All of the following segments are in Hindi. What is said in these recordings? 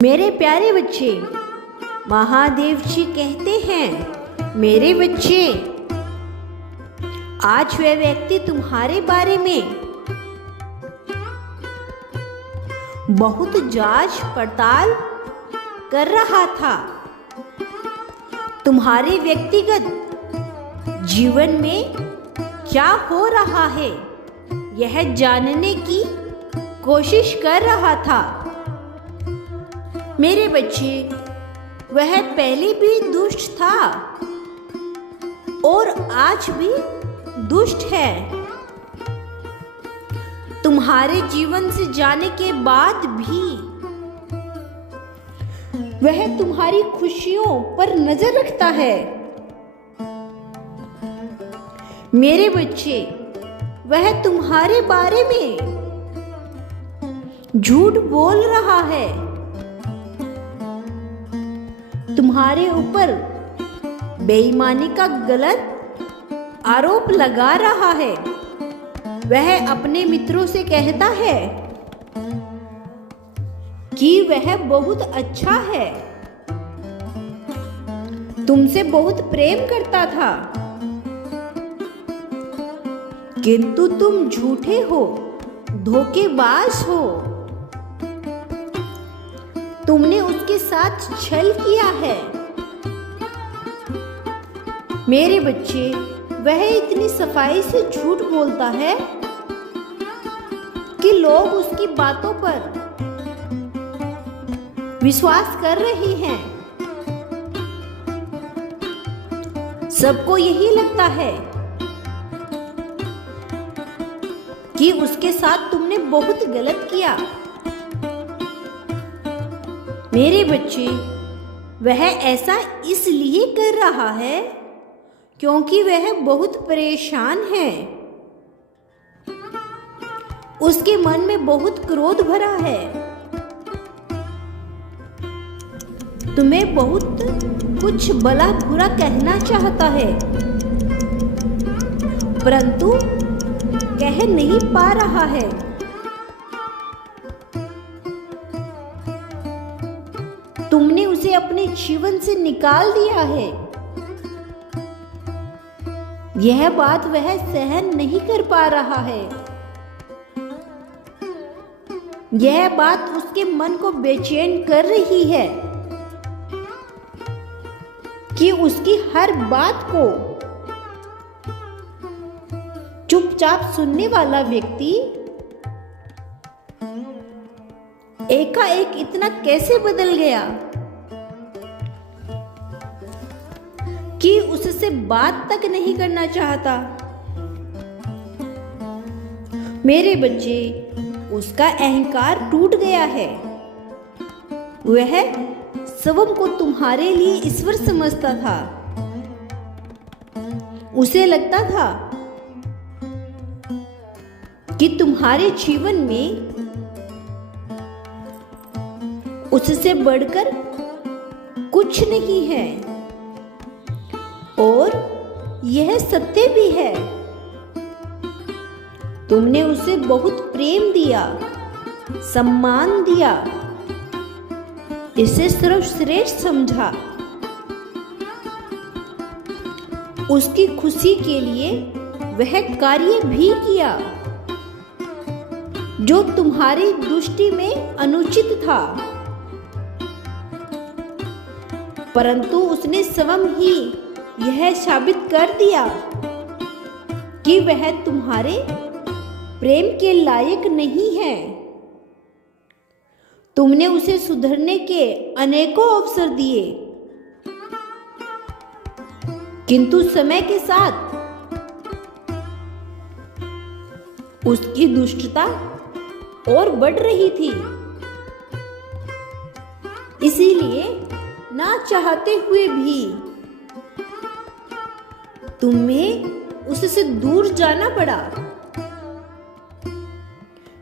मेरे प्यारे बच्चे, महादेव जी कहते हैं, मेरे बच्चे, आज वह व्यक्ति तुम्हारे बारे में बहुत जांच पड़ताल कर रहा था। तुम्हारे व्यक्तिगत जीवन में क्या हो रहा है यह जानने की कोशिश कर रहा था। मेरे बच्चे, वह पहले भी दुष्ट था और आज भी दुष्ट है। तुम्हारे जीवन से जाने के बाद भी वह तुम्हारी खुशियों पर नजर रखता है। मेरे बच्चे, वह तुम्हारे बारे में झूठ बोल रहा है, तुम्हारे ऊपर बेईमानी का गलत आरोप लगा रहा है। वह अपने मित्रों से कहता है कि वह बहुत अच्छा है, तुमसे बहुत प्रेम करता था, किंतु तुम झूठे हो, धोखेबाज हो। तुमने उसके साथ छल किया है। मेरे बच्चे, वह इतनी सफाई से झूठ बोलता है कि लोग उसकी बातों पर विश्वास कर रहे हैं। सबको यही लगता है कि उसके साथ तुमने बहुत गलत किया। मेरे बच्चे, वह ऐसा इसलिए कर रहा है क्योंकि वह बहुत परेशान है। उसके मन में बहुत क्रोध भरा है। तुम्हें बहुत कुछ भला बुरा कहना चाहता है, परंतु कह नहीं पा रहा है। तुमने उसे अपने जीवन से निकाल दिया है। यह बात वह सहन नहीं कर पा रहा है। यह बात उसके मन को बेचैन कर रही है कि उसकी हर बात को चुपचाप सुनने वाला व्यक्ति एकाएक इतना कैसे बदल गया कि उससे बात तक नहीं करना चाहता। मेरे बच्चे, उसका अहंकार टूट गया है। वह स्वयं को तुम्हारे लिए ईश्वर समझता था। उसे लगता था कि तुम्हारे जीवन में उससे बढ़कर कुछ नहीं है, और यह सत्य भी है। तुमने उसे बहुत प्रेम दिया, सम्मान दिया, इसे सर्वश्रेष्ठ समझा। उसकी खुशी के लिए वह कार्य भी किया जो तुम्हारी दृष्टि में अनुचित था, परंतु उसने स्वयं ही यह साबित कर दिया कि वह तुम्हारे प्रेम के लायक नहीं है। तुमने उसे सुधरने के अनेकों अवसर दिए, किंतु समय के साथ उसकी दुष्टता और बढ़ रही थी। इसीलिए ना चाहते हुए भी तुम्हें उससे दूर जाना पड़ा।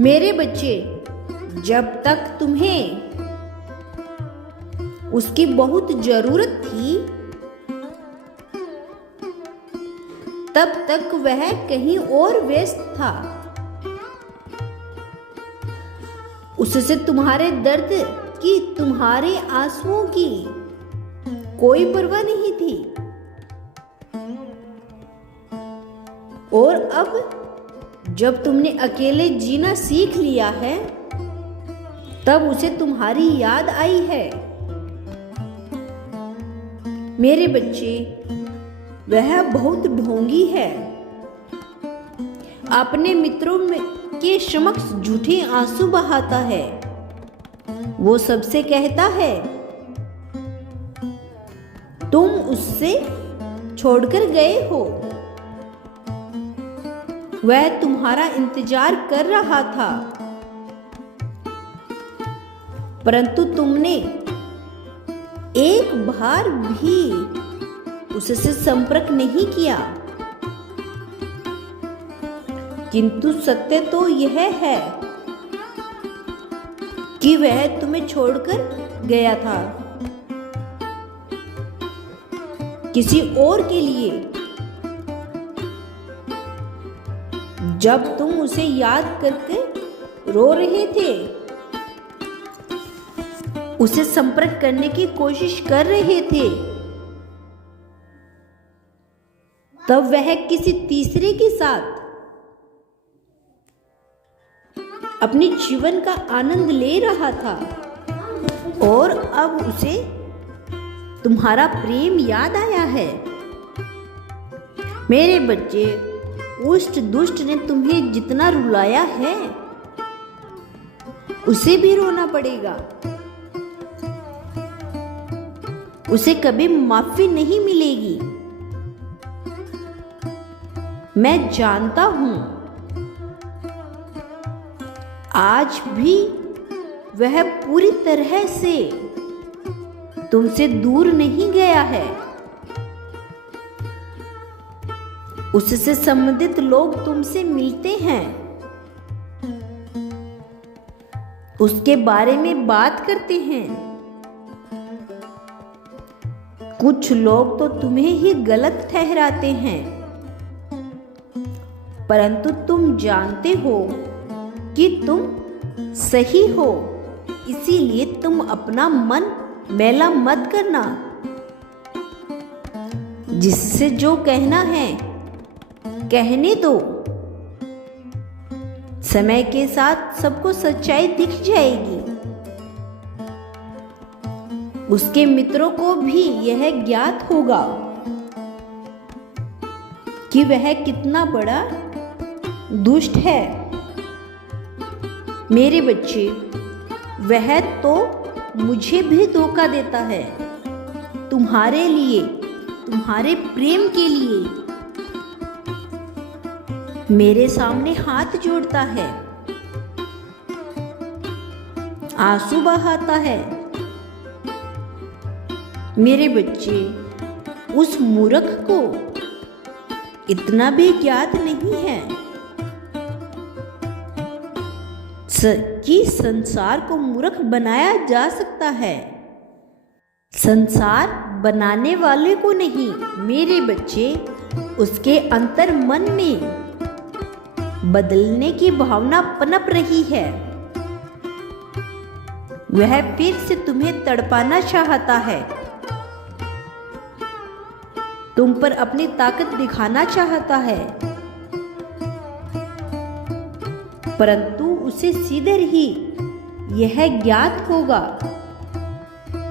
मेरे बच्चे, जब तक तुम्हें उसकी बहुत जरूरत थी, तब तक वह कहीं और व्यस्त था। उससे तुम्हारे दर्द कि तुम्हारे आंसुओं की कोई परवाह नहीं थी। और अब जब तुमने अकेले जीना सीख लिया है, तब उसे तुम्हारी याद आई है। मेरे बच्चे, वह बहुत ढोंगी है। अपने मित्रों के समक्ष झूठे आंसू बहाता है। वो सबसे कहता है तुम उससे छोड़कर गए हो। वह तुम्हारा इंतजार कर रहा था, परंतु तुमने एक बार भी उससे संपर्क नहीं किया। किंतु सत्य तो यह है कि वह तुम्हें छोड़कर गया था किसी और के लिए। जब तुम उसे याद करके रो रहे थे, उसे संपर्क करने की कोशिश कर रहे थे, तब वह किसी तीसरे के साथ अपने जीवन का आनंद ले रहा था। और अब उसे तुम्हारा प्रेम याद आया है। मेरे बच्चे, उस दुष्ट ने तुम्हें जितना रुलाया है, उसे भी रोना पड़ेगा। उसे कभी माफी नहीं मिलेगी। मैं जानता हूं, आज भी वह पूरी तरह से तुमसे दूर नहीं गया है। उससे संबंधित लोग तुमसे मिलते हैं, उसके बारे में बात करते हैं। कुछ लोग तो तुम्हें ही गलत ठहराते हैं, परंतु तुम जानते हो कि तुम सही हो। इसीलिए तुम अपना मन मैला मत करना। जिससे जो कहना है कहने दो। समय के साथ सबको सच्चाई दिख जाएगी। उसके मित्रों को भी यह ज्ञात होगा कि वह कितना बड़ा दुष्ट है। मेरे बच्चे, वह तो मुझे भी धोखा देता है, तुम्हारे लिए, तुम्हारे प्रेम के लिए। मेरे सामने हाथ जोड़ता है, आंसू बहाता है। मेरे बच्चे, उस मूर्ख को इतना भी ज्ञात नहीं है कि संसार को मूर्ख बनाया जा सकता है। संसार बनाने वाले को नहीं। मेरे बच्चे, उसके अंतर मन में बदलने की भावना पनप रही है। वह फिर से तुम्हें तड़पाना चाहता है, तुम पर अपनी ताकत दिखाना चाहता है, परंतु उसे सीधे ही यह ज्ञात होगा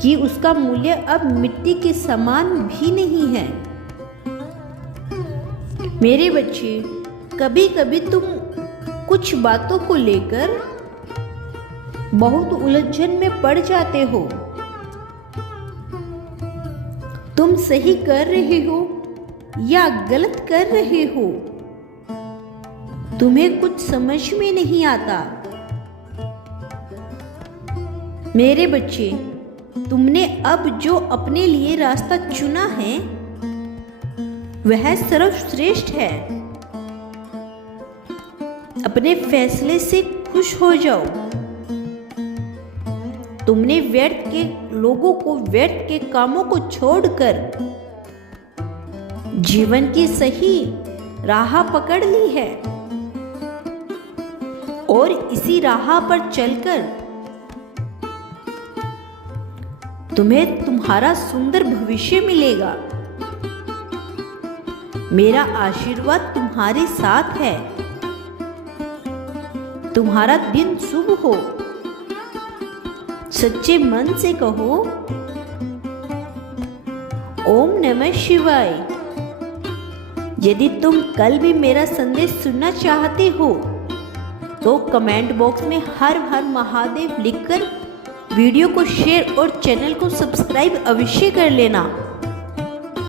कि उसका मूल्य अब मिट्टी के समान भी नहीं है। मेरे बच्चे, कभी कभी तुम कुछ बातों को लेकर बहुत उलझन में पड़ जाते हो। तुम सही कर रहे हो या गलत कर रहे हो, तुम्हें कुछ समझ में नहीं आता। मेरे बच्चे, तुमने अब जो अपने लिए रास्ता चुना है वह सर्वश्रेष्ठ है। अपने फैसले से खुश हो जाओ। तुमने व्यर्थ के लोगों को, व्यर्थ के कामों को छोड़कर जीवन की सही राह पकड़ ली है और इसी राह पर चलकर तुम्हें तुम्हारा सुंदर भविष्य मिलेगा। मेरा आशीर्वाद तुम्हारे साथ है। तुम्हारा दिन शुभ हो। सच्चे मन से कहो ओम नमः शिवाय। यदि तुम कल भी मेरा संदेश सुनना चाहते हो तो कमेंट बॉक्स में हर हर महादेव लिखकर वीडियो को शेयर और चैनल को सब्सक्राइब अवश्य कर लेना।